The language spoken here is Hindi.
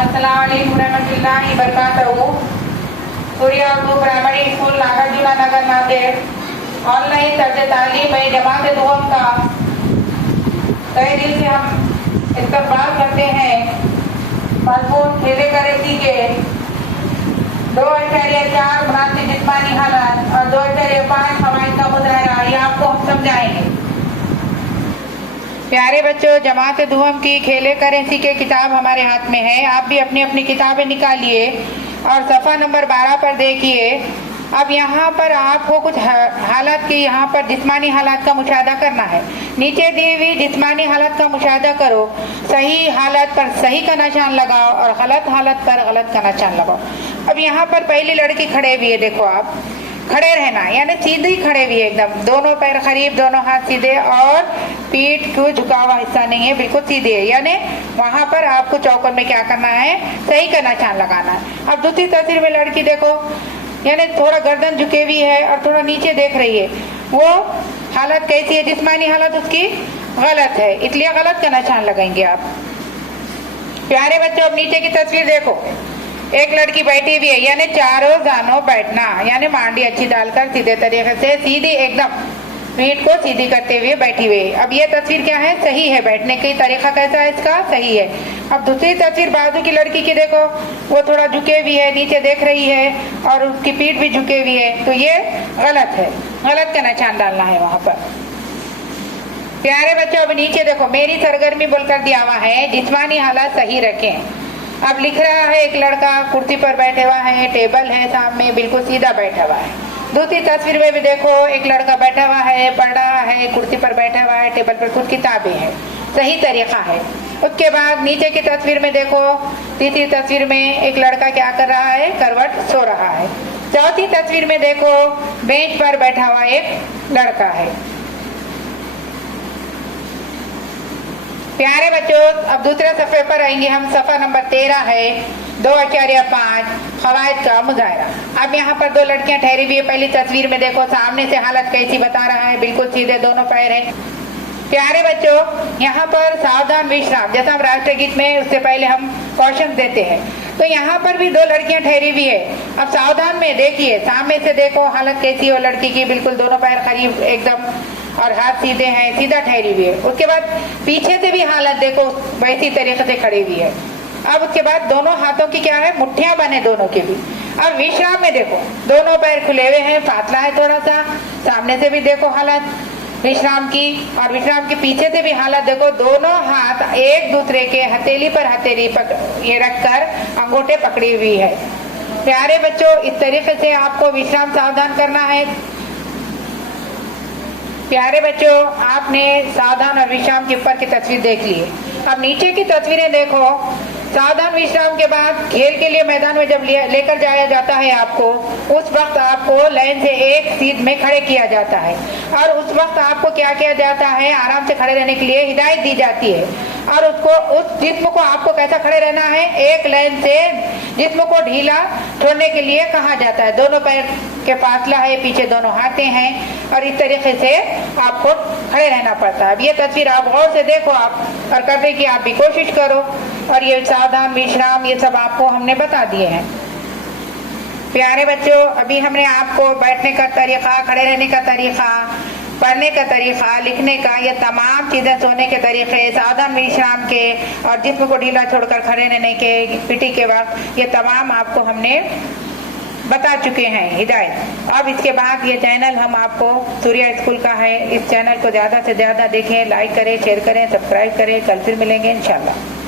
अस्सलाम वालेकुम रहमतुल्लाहि बरकातहू। सूर्या उर्दू प्राइमरी स्कूल नागार्जुना नगर नांदेड़ ऑनलाइन तर्ज तालीम में जमात दुआम का तहे दिल से हम इस्तकबाल करते हैं। मजमून खेले करेंसी के 2.4 मुनासिब जिस्मानी हालत और 2.5 फवाइद का मुजाहरा, ये आपको हम समझाएंगे। प्यारे बच्चों, जमात दुआम की खेले करेंसी के किताब हमारे हाथ में है। आप भी अपनी अपनी किताबें निकालिए और सफ़ा नंबर 12 पर देखिए। अब यहाँ पर आपको कुछ हालात की, यहाँ पर जिस्मानी हालात का मुशाहदा करना है। नीचे दी हुई जिस्मानी हालत का मुशाहदा करो, सही हालत पर सही का निशान लगाओ और गलत हालत पर गलत का निशान लगाओ। अब यहाँ पर पहली लड़की खड़े हुई है, देखो आप खड़े रहना, यानी सीधी खड़े हुई है एकदम, दोनों पैर करीब, दोनों हाथ सीधे और पीठ को झुका हुआ हिस्सा नहीं है, बिल्कुल सीधे है। यानी वहां पर आपको चौकोर में क्या करना है, सही का निशान लगाना है। अब दूसरी तस्वीर में लड़की देखो, यानी थोड़ा गर्दन झुके हुई है और थोड़ा नीचे देख रही है। वो हालत कैसी है, जिस्मानी हालत उसकी गलत है, इसलिए गलत का निशान लगाएंगे आप। प्यारे बच्चों, अब नीचे की तस्वीर देखो, एक लड़की बैठी हुई है, यानी चारों जानों बैठना, यानी मांडी अच्छी डालकर सीधे तरीके से सीधी एकदम पीठ को सीधी करते हुए बैठी हुई। अब ये तस्वीर क्या है, सही है, बैठने का तरीका कैसा है इसका, सही है। अब दूसरी तस्वीर बाजू की लड़की की देखो, वो थोड़ा झुके हुई है, नीचे देख रही है और उसकी पीठ भी झुके हुई है, तो ये गलत है, गलत का निशान डालना है वहां पर। प्यारे बच्चों, अब नीचे देखो, मेरी सरगर्मी बोलकर दिया हुआ है, जिस्मानी हालत सही रखें। अब लिख रहा है एक लड़का कुर्सी पर बैठा हुआ है, टेबल है सामने, बिल्कुल सीधा बैठा हुआ है। दूसरी तस्वीर में भी देखो, एक लड़का बैठा हुआ है, पढ़ रहा है, कुर्सी पर बैठा हुआ है, टेबल पर कुछ किताबें हैं, सही तरीका है। उसके बाद नीचे की तस्वीर में देखो, तीसरी तस्वीर में एक लड़का क्या कर रहा है, करवट सो रहा है। चौथी तस्वीर में देखो, बेंच पर बैठा हुआ एक लड़का है। प्यारे बच्चों, अब दूसरे सफ़े पर आएंगे हम, सफ़ा नंबर 13 है, 2.5 फवाइद का मुजाहरा। अब यहाँ पर दो लड़कियां ठहरी हुई है। पहली तस्वीर में देखो, सामने से हालत कैसी बता रहा है, बिल्कुल सीधे दोनों पैर है। प्यारे बच्चों, यहाँ पर सावधान विश्राम, जैसा हम राष्ट्रगीत में उससे पहले हम क्वेश्चन देते हैं, तो यहाँ पर भी दो लड़कियां ठहरी हुई है। अब सावधान में देखिए, सामने से देखो हालत कैसी है लड़की की, बिल्कुल दोनों पैर करीब एकदम और हाथ सीधे हैं, सीधा ठहरी हुई है। उसके बाद पीछे से भी हालत देखो, वैसी तरीके से खड़ी हुई है। अब उसके बाद दोनों हाथों की क्या है, मुट्ठियां बने दोनों की भी। अब विश्राम में देखो, दोनों पैर खुले हुए हैं, फासला है थोड़ा सा, सामने से भी देखो हालत विश्राम की, और विश्राम के पीछे से भी हालत देखो, दोनों हाथ एक दूसरे के हथेली पर हथेली ये रखकर अंगूठे पकड़ी हुई है। प्यारे बच्चों, इस तरीके से आपको विश्राम सावधान करना है। प्यारे बच्चों, आपने सावधान और विश्राम के ऊपर की तस्वीर देख ली है। अब नीचे की तस्वीरें देखो, सावधान विश्राम के बाद खेल के लिए मैदान में जब लेकर जाया जाता है आपको, उस वक्त आपको लाइन से एक सीध में खड़े किया जाता है और उस वक्त आपको क्या किया जाता है, आराम से खड़े रहने के लिए हिदायत दी जाती है। और उसको, उस जिस्म को आपको कैसा खड़े रहना है, एक लाइन से जिस्म को ढीला छोड़ने के लिए कहा जाता है। दोनों पैर के फासला है, पीछे दोनों हाथे हैं और इस तरीके से आपको खड़े रहना पड़ता है। अब ये तस्वीर आप गौर से देखो आप, और करने की आप भी कोशिश करो। और ये सावधान विश्राम, ये सब आपको हमने बता दिए हैं। प्यारे बच्चों, अभी हमने आपको बैठने का तरीका, खड़े रहने का तरीका, पढ़ने का तरीका, लिखने का, ये तमाम चीजें, सोने के तरीके, सावधान विश्राम के और जिस्म को ढीला छोड़कर खड़े रहने के, पीटी के वक्त, ये तमाम आपको हमने बता चुके हैं हिदायत। अब इसके बाद ये चैनल हम आपको सूर्या स्कूल का है, इस चैनल को ज्यादा से ज्यादा देखें, लाइक करें, शेयर करें, सब्सक्राइब करें। कल फिर मिलेंगे इंशाल्लाह।